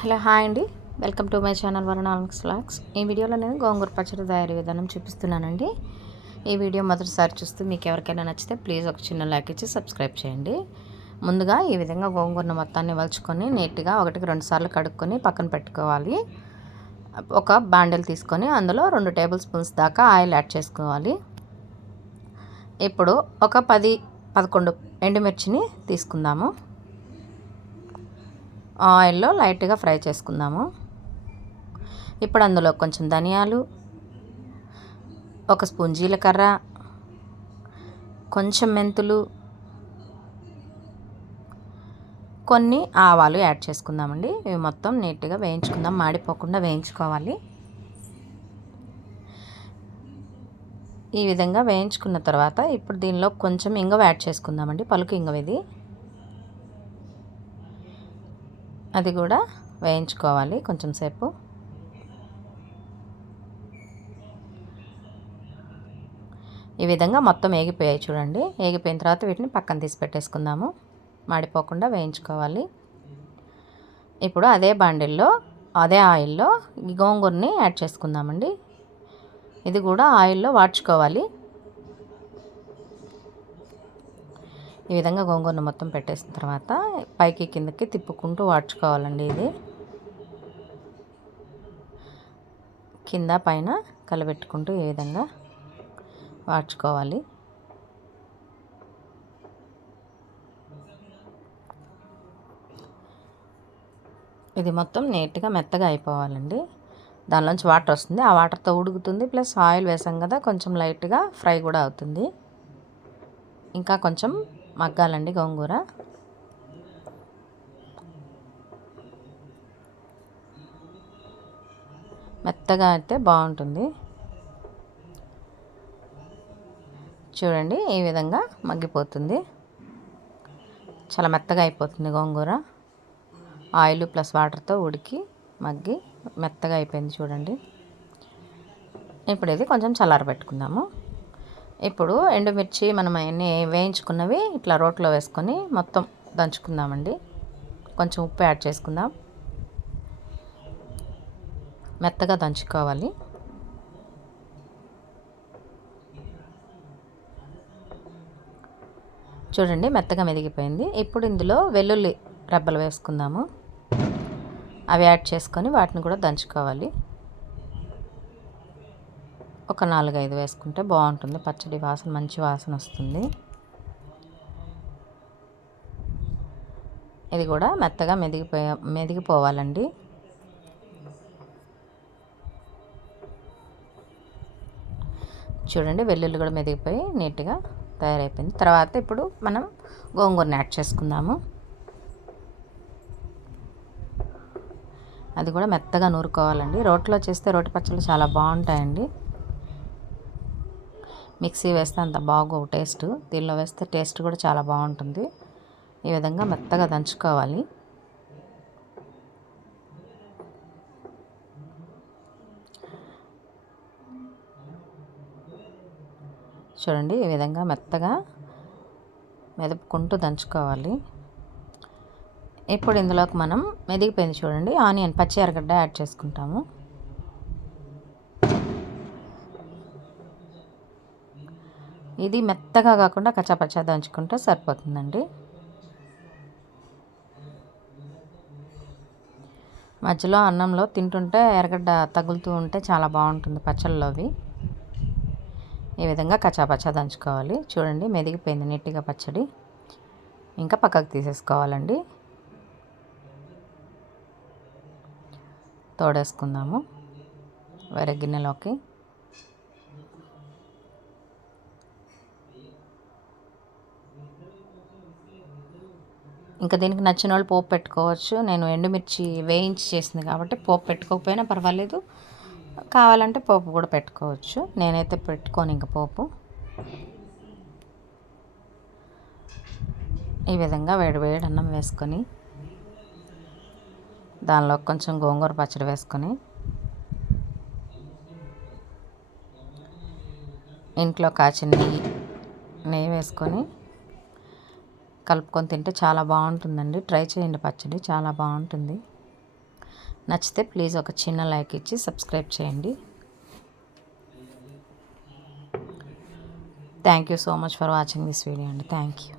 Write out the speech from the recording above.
Hello hi అండి. Welcome to my channel వరణాలక్స్ ఫ్లాగ్స్ ఈ వీడియోలో నేను గోంగూర పచ్చడి తయారీ విధానం చూపిస్తున్నానండి. ఈ వీడియో మొదటిసారి చూస్తే మీకు ఎవరికైనా నచ్చితే ప్లీజ్ ఒక చిన్న లైక్ ఇచ్చి సబ్స్క్రైబ్ చేయండి. ముందుగా ఈ విధంగా గోంగూరను మొత్తాన్ని వలుచుకొని నీట్గా ఒకటికి రెండు సార్లు కడుక్కొని పక్కన పెట్టుకోవాలి. ఒక బాండెల్ తీసుకొని అందులో రెండు టేబుల్ స్పూన్స్ దాకా ఆయిల్ యాడ్ చేసుకోవాలి. ఇప్పుడు ఒక పది పదకొండు ఎండుమిర్చిని తీసుకుందాము. ఆయిల్లో లైట్గా ఫ్రై చేసుకుందాము. ఇప్పుడు అందులో కొంచెం ధనియాలు ఒక స్పూన్ జీలకర్ర కొంచెం మెంతులు కొన్ని ఆవాలు యాడ్ చేసుకుందామండి. ఇవి మొత్తం నీట్గా వేయించుకుందాం మాడిపోకుండా వేయించుకోవాలి. ఈ విధంగా వేయించుకున్న తర్వాత ఇప్పుడు దీనిలో కొంచెం ఇంగవ యాడ్ చేసుకుందామండి పలుకు ఇంగవ ఇది. అది కూడా వేయించుకోవాలి కొంచెం సేపు. ఈ విధంగా మొత్తం ఏగిపోయాయి చూడండి. ఏగిపోయిన తర్వాత వీటిని పక్కన తీసి పెట్టేసుకుందాము. మాడిపోకుండా వేయించుకోవాలి. ఇప్పుడు అదే బాండిల్లో అదే ఆయిల్లో గోంగూరని యాడ్ చేసుకుందామండి. ఇది కూడా ఆయిల్లో వాడ్చుకోవాలి. ఈ విధంగా గోంగూరను మొత్తం పెట్టేసిన తర్వాత పైకి కిందకి తిప్పుకుంటూ వాడ్చుకోవాలండి ఇది. కింద పైన కలబెట్టుకుంటూ ఈ విధంగా వాడ్చుకోవాలి. ఇది మొత్తం నీట్గా మెత్తగా అయిపోవాలండి. దానిలోంచి వాటర్ వస్తుంది. ఆ వాటర్తో ఉడుకుతుంది. ప్లస్ ఆయిల్ వేసాం కదా కొంచెం లైట్గా ఫ్రై కూడా అవుతుంది. ఇంకా కొంచెం మగ్గాలండి గోంగూర. మెత్తగా అయితే బాగుంటుంది. చూడండి ఈ విధంగా మగ్గిపోతుంది. చాలా మెత్తగా అయిపోతుంది గోంగూర. ఆయిల్ ప్లస్ వాటర్తో ఉడికి మగ్గి మెత్తగా అయిపోయింది చూడండి. ఇప్పుడు ఇది కొంచెం చల్లారబెట్టుకుందాము. ఇప్పుడు ఎండుమిర్చి మనం అవన్నీ వేయించుకున్నవి ఇట్లా రోట్లో వేసుకొని మొత్తం దంచుకుందామండి. కొంచెం ఉప్పు యాడ్ చేసుకుందాం. మెత్తగా దంచుకోవాలి. చూడండి మెత్తగా మెదిగిపోయింది. ఇప్పుడు ఇందులో వెల్లుల్లి రెబ్బలు వేసుకుందాము. అవి యాడ్ చేసుకొని వాటిని కూడా దంచుకోవాలి. ఒక నాలుగైదు వేసుకుంటే బాగుంటుంది. పచ్చడి వాసన మంచి వాసన వస్తుంది. ఇది కూడా మెత్తగా మెదిగిపోయా మెదిగిపోవాలండి. చూడండి వెల్లుల్లి కూడా మెదిగిపోయి నీట్గా తయారైపోయింది. తర్వాత ఇప్పుడు మనం గోంగూరని యాడ్ చేసుకుందాము. అది కూడా మెత్తగా నూరుకోవాలండి. రోట్లో చేస్తే రోటి పచ్చళ్ళు చాలా బాగుంటాయండి. మిక్సీ వేస్తే అంత బాగోవు టేస్ట్. దీనిలో వేస్తే టేస్ట్ కూడా చాలా బాగుంటుంది. ఈ విధంగా మెత్తగా దంచుకోవాలి. చూడండి ఈ విధంగా మెత్తగా మెదుపుకుంటూ దంచుకోవాలి. ఇప్పుడు ఇందులోకి మనం మెదిగిపోయింది చూడండి ఆనియన్ పచ్చి ఎరగడ్డ యాడ్ చేసుకుంటాము. ఇది మెత్తగా కాకుండా కచ్చాపచ్చా దంచుకుంటే సరిపోతుందండి. మధ్యలో అన్నంలో తింటుంటే ఎరగడ్డ తగులుతూ ఉంటే చాలా బాగుంటుంది పచ్చళ్ళలోవి ఈ విధంగా కచ్చాపచ్చా దంచుకోవాలి. చూడండి మెదిగిపోయింది నీట్గా పచ్చడి. ఇంకా పక్కకు తీసేసుకోవాలండి. తోడేసుకుందాము. వేరే గిన్నెలోకి. ఇంకా దీనికి నచ్చిన వాళ్ళు పోపు పెట్టుకోవచ్చు. నేను ఎండుమిర్చి వేయించి చేసింది కాబట్టి పోపు పెట్టుకోకపోయినా పర్వాలేదు. కావాలంటే పోపు కూడా పెట్టుకోవచ్చు. నేనైతే పెట్టుకోను ఇంకా పోపు. ఈ విధంగా వేడి వేడి అన్నం వేసుకొని దానిలో కొంచెం గోంగూర పచ్చడి వేసుకొని ఇంట్లో కాచిన నెయ్యి నెయ్యి వేసుకొని కలుపుకొని తింటే చాలా బాగుంటుందండి. ట్రై చేయండి పచ్చడి చాలా బాగుంటుంది. నచ్చితే ప్లీజ్ ఒక చిన్న లైక్ ఇచ్చి సబ్స్క్రైబ్ చేయండి. Thank you so much for watching this video అండి. Thank you.